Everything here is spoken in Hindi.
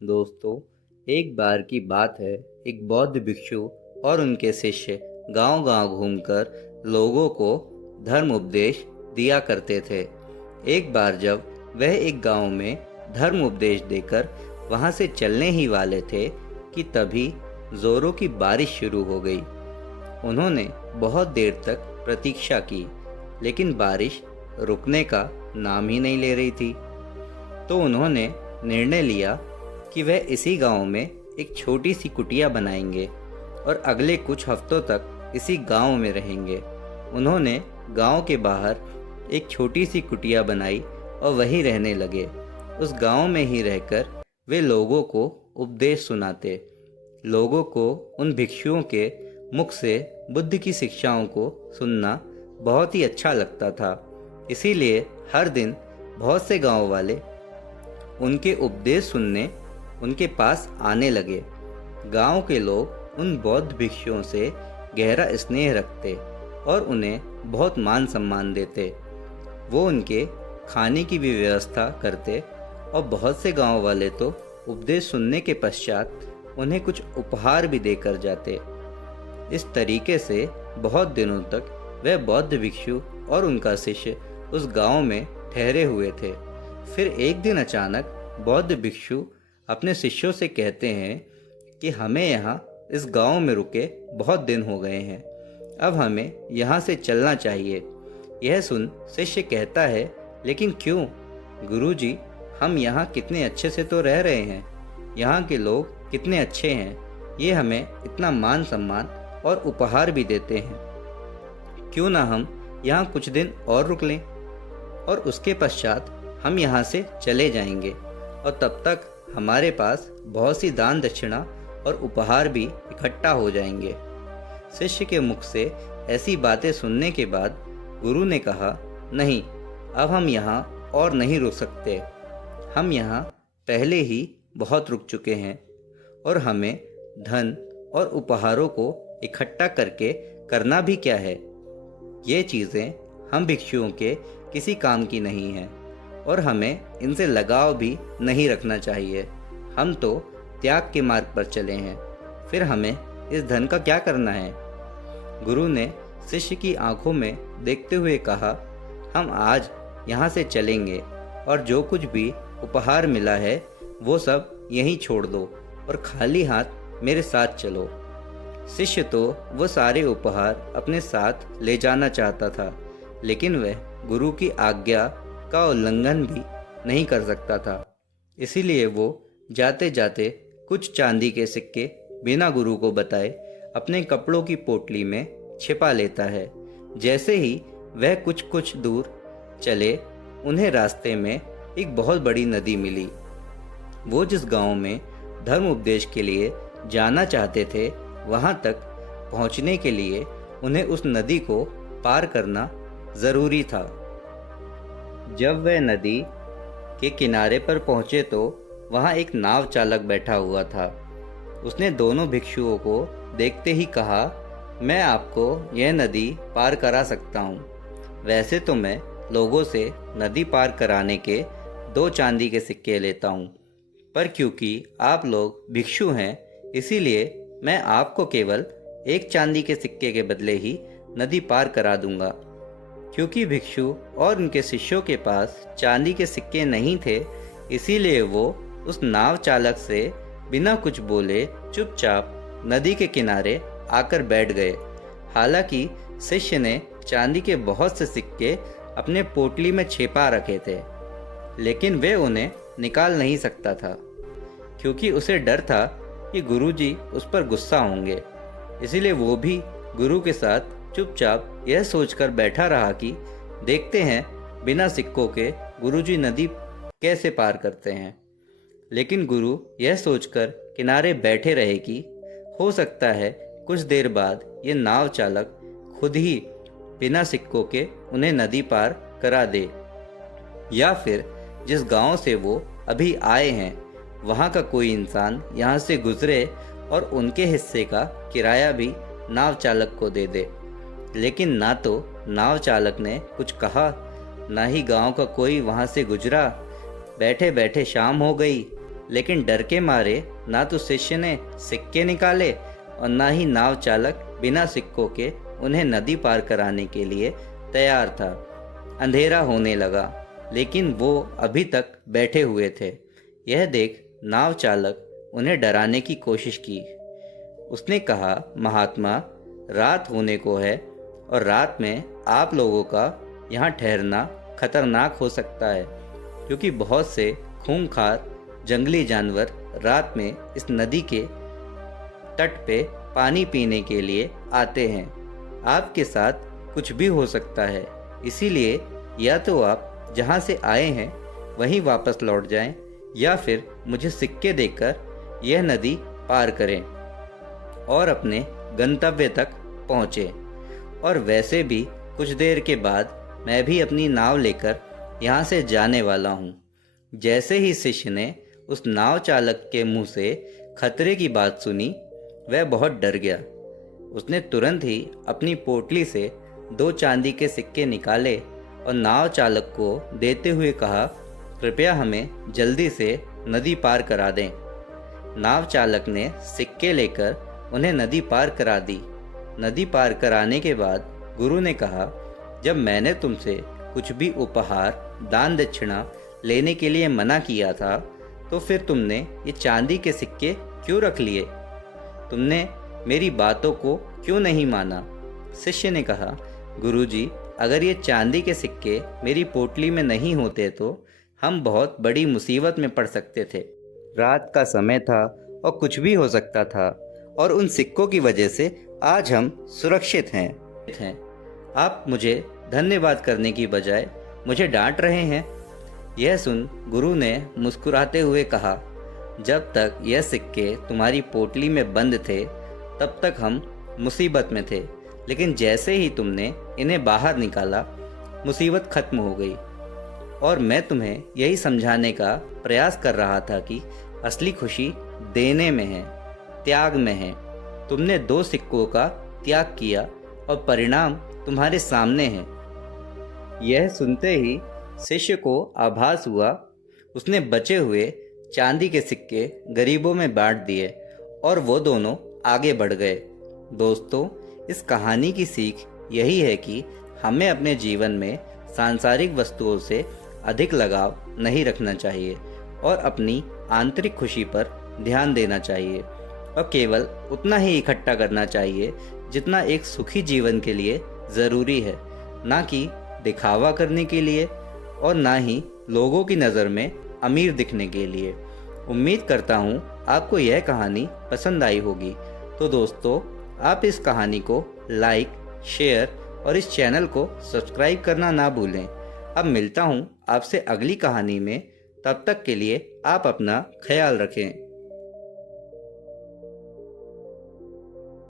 दोस्तों, एक बार की बात है। एक बौद्ध भिक्षु और उनके शिष्य गांव-गांव घूमकर लोगों को धर्म उपदेश दिया करते थे। एक बार जब वह एक गांव में धर्म उपदेश देकर वहां से चलने ही वाले थे कि तभी जोरों की बारिश शुरू हो गई। उन्होंने बहुत देर तक प्रतीक्षा की, लेकिन बारिश रुकने का नाम ही नहीं ले रही थी। तो उन्होंने निर्णय लिया कि वह इसी गांव में एक छोटी सी कुटिया बनाएंगे और अगले कुछ हफ्तों तक इसी गांव में रहेंगे। उन्होंने गांव के बाहर एक छोटी सी कुटिया बनाई और वहीं रहने लगे। उस गांव में ही रहकर वे लोगों को उपदेश सुनाते। लोगों को उन भिक्षुओं के मुख से बुद्ध की शिक्षाओं को सुनना बहुत ही अच्छा लगता था। इसीलिए हर दिन बहुत से गांव वाले उनके उपदेश सुनने उनके पास आने लगे। गांव के लोग उन बौद्ध भिक्षुओं से गहरा स्नेह रखते और उन्हें बहुत मान सम्मान देते। वो उनके खाने की भी व्यवस्था करते और बहुत से गांव वाले तो उपदेश सुनने के पश्चात उन्हें कुछ उपहार भी देकर जाते। इस तरीके से बहुत दिनों तक वह बौद्ध भिक्षु और उनका शिष्य उस गांव में ठहरे हुए थे। फिर एक दिन अचानक बौद्ध भिक्षु अपने शिष्यों से कहते हैं कि हमें यहाँ इस गांव में रुके बहुत दिन हो गए हैं, अब हमें यहाँ से चलना चाहिए। यह सुन शिष्य कहता है, लेकिन क्यों गुरुजी, हम यहाँ कितने अच्छे से तो रह रहे हैं, यहाँ के लोग कितने अच्छे हैं, ये हमें इतना मान सम्मान और उपहार भी देते हैं, क्यों ना हम यहाँ कुछ दिन और रुक लें और उसके पश्चात हम यहाँ से चले जाएंगे और तब तक हमारे पास बहुत सी दान दक्षिणा और उपहार भी इकट्ठा हो जाएंगे। शिष्य के मुख से ऐसी बातें सुनने के बाद गुरु ने कहा, नहीं, अब हम यहाँ और नहीं रुक सकते। हम यहाँ पहले ही बहुत रुक चुके हैं और हमें धन और उपहारों को इकट्ठा करके करना भी क्या है। ये चीज़ें हम भिक्षुओं के किसी काम की नहीं हैं और हमें इनसे लगाव भी नहीं रखना चाहिए। हम तो त्याग के मार्ग पर चले हैं, फिर हमें इस धन का क्या करना है। गुरु ने शिष्य की आंखों में देखते हुए कहा, हम आज यहाँ से चलेंगे और जो कुछ भी उपहार मिला है वो सब यहीं छोड़ दो और खाली हाथ मेरे साथ चलो। शिष्य तो वो सारे उपहार अपने साथ ले जाना चाहता था, लेकिन वह गुरु की आज्ञा का उल्लंघन भी नहीं कर सकता था। इसीलिए वो जाते जाते कुछ चांदी के सिक्के बिना गुरु को बताए अपने कपड़ों की पोटली में छिपा लेता है। जैसे ही वह कुछ दूर चले, उन्हें रास्ते में एक बहुत बड़ी नदी मिली। वो जिस गांव में धर्म उपदेश के लिए जाना चाहते थे, वहां तक पहुंचने के लिए उन्हें उस नदी को पार करना ज़रूरी था। जब वह नदी के किनारे पर पहुंचे तो वहां एक नाव चालक बैठा हुआ था। उसने दोनों भिक्षुओं को देखते ही कहा, मैं आपको यह नदी पार करा सकता हूँ। वैसे तो मैं लोगों से नदी पार कराने के 2 चांदी के सिक्के लेता हूँ, पर क्योंकि आप लोग भिक्षु हैं, इसीलिए मैं आपको केवल 1 चांदी के सिक्के के बदले ही नदी पार करा दूंगा। क्योंकि भिक्षु और उनके शिष्यों के पास चांदी के सिक्के नहीं थे, इसीलिए वो उस नाव चालक से बिना कुछ बोले चुपचाप नदी के किनारे आकर बैठ गए। हालांकि शिष्य ने चांदी के बहुत से सिक्के अपने पोटली में छिपा रखे थे, लेकिन वे उन्हें निकाल नहीं सकता था, क्योंकि उसे डर था कि गुरुजी उस पर गुस्सा होंगे। इसीलिए वो भी गुरु के साथ चुपचाप यह सोचकर बैठा रहा कि देखते हैं बिना सिक्कों के गुरुजी नदी कैसे पार करते हैं। लेकिन गुरु यह सोचकर किनारे बैठे रहे कि हो सकता है कुछ देर बाद ये नाव चालक खुद ही बिना सिक्कों के उन्हें नदी पार करा दे, या फिर जिस गांव से वो अभी आए हैं वहां का कोई इंसान यहाँ से गुजरे और उनके हिस्से का किराया भी नाव चालक को दे दे। लेकिन ना तो नाव चालक ने कुछ कहा, ना ही गांव का कोई वहां से गुजरा। बैठे बैठे शाम हो गई लेकिन डर के मारे ना तो शिष्य ने सिक्के निकाले और ना ही नाव चालक बिना सिक्कों के उन्हें नदी पार कराने के लिए तैयार था। अंधेरा होने लगा, लेकिन वो अभी तक बैठे हुए थे। यह देख नाव चालक उन्हें डराने की कोशिश की। उसने कहा, महात्मा, रात होने को है और रात में आप लोगों का यहाँ ठहरना खतरनाक हो सकता है, क्योंकि बहुत से खूंखार जंगली जानवर रात में इस नदी के तट पे पानी पीने के लिए आते हैं। आपके साथ कुछ भी हो सकता है, इसीलिए या तो आप जहाँ से आए हैं वहीं वापस लौट जाएं, या फिर मुझे सिक्के देकर यह नदी पार करें और अपने गंतव्य तक पहुँचे। और वैसे भी कुछ देर के बाद मैं भी अपनी नाव लेकर यहाँ से जाने वाला हूँ। जैसे ही शिष्य ने उस नाव चालक के मुंह से खतरे की बात सुनी, वह बहुत डर गया। उसने तुरंत ही अपनी पोटली से 2 चांदी के सिक्के निकाले और नाव चालक को देते हुए कहा, कृपया हमें जल्दी से नदी पार करा दें। नाव चालक ने सिक्के लेकर उन्हें नदी पार करा दी। नदी पार कराने के बाद गुरु ने कहा, जब मैंने तुमसे कुछ भी उपहार, दान दक्षिणा लेने के लिए मना किया था, तो फिर तुमने ये चांदी के सिक्के क्यों रख लिए? तुमने मेरी बातों को क्यों नहीं माना? शिष्य ने कहा, गुरुजी, अगर ये चांदी के सिक्के मेरी पोटली में नहीं होते तो हम बहुत बड़ी मुसीबत में पड़ सकते थे। रात का समय था और कुछ भी हो सकता था, और उन सिक्कों की वजह से आज हम सुरक्षित हैं। आप मुझे धन्यवाद करने की बजाय मुझे डांट रहे हैं। यह सुन गुरु ने मुस्कुराते हुए कहा, जब तक यह सिक्के तुम्हारी पोटली में बंद थे तब तक हम मुसीबत में थे, लेकिन जैसे ही तुमने इन्हें बाहर निकाला, मुसीबत खत्म हो गई। और मैं तुम्हें यही समझाने का प्रयास कर रहा था कि असली खुशी देने में है, त्याग में है। तुमने 2 सिक्कों का त्याग किया और परिणाम तुम्हारे सामने है। यह सुनते ही शिष्य को आभास हुआ। उसने बचे हुए चांदी के सिक्के गरीबों में बांट दिए और वो दोनों आगे बढ़ गए। दोस्तों, इस कहानी की सीख यही है कि हमें अपने जीवन में सांसारिक वस्तुओं से अधिक लगाव नहीं रखना चाहिए और अपनी आंतरिक खुशी पर ध्यान देना चाहिए, और केवल उतना ही इकट्ठा करना चाहिए जितना एक सुखी जीवन के लिए ज़रूरी है, ना कि दिखावा करने के लिए और ना ही लोगों की नज़र में अमीर दिखने के लिए। उम्मीद करता हूँ आपको यह कहानी पसंद आई होगी। तो दोस्तों, आप इस कहानी को लाइक, शेयर और इस चैनल को सब्सक्राइब करना ना भूलें। अब मिलता हूँ आपसे अगली कहानी में। तब तक के लिए आप अपना ख्याल रखें।